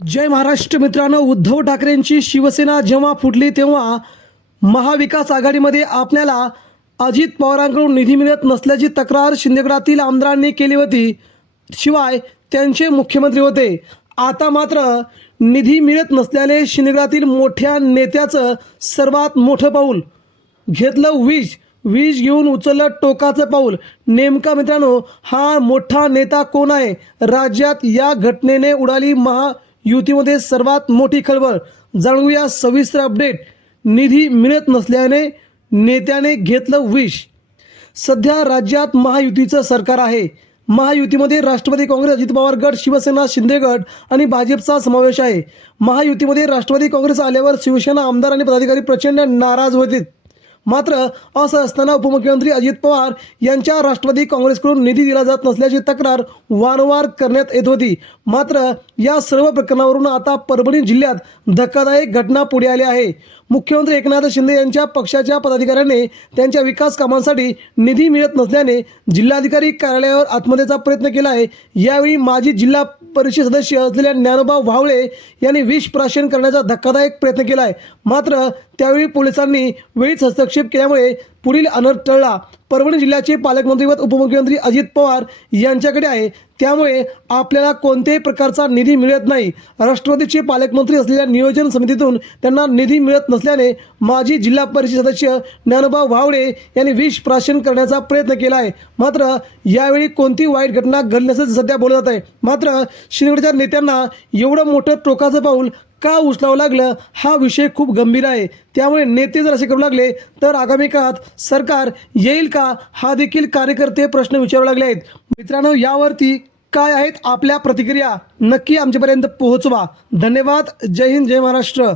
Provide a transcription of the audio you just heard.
जय महाराष्ट्र मित्रांनो उद्धव ठाकरेंची शिवसेना जेव्हा फुटली तेव्हा महाविकास आघाडीमध्ये आपल्याला अजित पवारांकडून निधी मिळत नसल्याची तक्रार शिंदेगडातील आमदारांनी केली होती. शिवाय त्यांचे मुख्यमंत्री होते. आता मात्र निधी मिळत नसल्याने शिंदेगडातील मोठ्या नेत्याचं सर्वात मोठं पाऊल घेतलं वीज वीज घेऊन उचललं टोकाचं पाऊल. नेमका मित्रांनो हा मोठा नेता कोण आहे? राज्यात या घटनेने उडाली महा युतीमध्ये सर्वात मोठी खळबळ. जाणूया सविस्तर अपडेट. निधी मिळत नसल्याने नेत्याने घेतलं विष. सध्या राज्यात महायुतीचं सरकार आहे. महायुतीमध्ये राष्ट्रवादी काँग्रेस अजित पवार गट शिवसेना शिंदे गट आणि भाजपचा समावेश आहे. महायुतीमध्ये राष्ट्रवादी काँग्रेस आल्यावर शिवसेना आमदार आणि पदाधिकारी प्रचंड नाराज होते मात्र असं असताना उपमुख्यमंत्री अजित पवार यांच्या राष्ट्रवादी काँग्रेसकडून निधी दिला जात नसल्याची तक्रार वारंवार करण्यात येत होती. मात्र या सर्व प्रकरणावरून आता परभणी जिल्ह्यात धक्कादायक घटना पुढे आली आहे. मुख्यमंत्री एकनाथ शिंदे यांच्या पक्षाच्या पदाधिकाऱ्याने त्यांच्या विकास कामांसाठी निधी मिळत नसल्याने जिल्हाधिकारी कार्यालयावर आत्महत्येचा प्रयत्न केला आहे. यावेळी माजी जिल्हा परिषद सदस्य असलेल्या ज्ञानोबा भावळे यांनी विष प्राशन करण्याचा धक्कादायक प्रयत्न केला आहे मात्र त्यावेळी पोलिसांनी वेळीच हस्तक्षेप केल्यामुळे पुढील अनर्थ टळला. परभणी जिल्ह्याचे पालकमंत्री व उपमुख्यमंत्री अजित पवार यांच्याकडे आहे. त्यामुळे आपल्याला कोणत्याही प्रकारचा निधी मिळत नाही. राष्ट्रवादीचे पालकमंत्री असलेल्या नियोजन समितीतून त्यांना निधी मिळत नसल्याने माजी जिल्हा परिषद सदस्य ज्ञानोबा वावडे यांनी विष प्राशन करण्याचा प्रयत्न केला आहे. मात्र यावेळी कोणती वाईट घटना घडल्याचं सध्या बोलत आहे मात्र शिंदेगडच्या नेत्यांना एवढं मोठं टोकाचं पाऊल का उचलावं लागलं? हा विषय खूप गंभीर आहे. त्यामुळे नेते जर असे करू लागले तर आगामी काळात सरकार येईल का? हा देखील कार्यकर्ते प्रश्न विचारू लागले आहेत. मित्रांनो यावरती काय आहेत आपल्या प्रतिक्रिया? नक्की आमच्यापर्यंत पोहोचवा. धन्यवाद. जय हिंद जय महाराष्ट्र.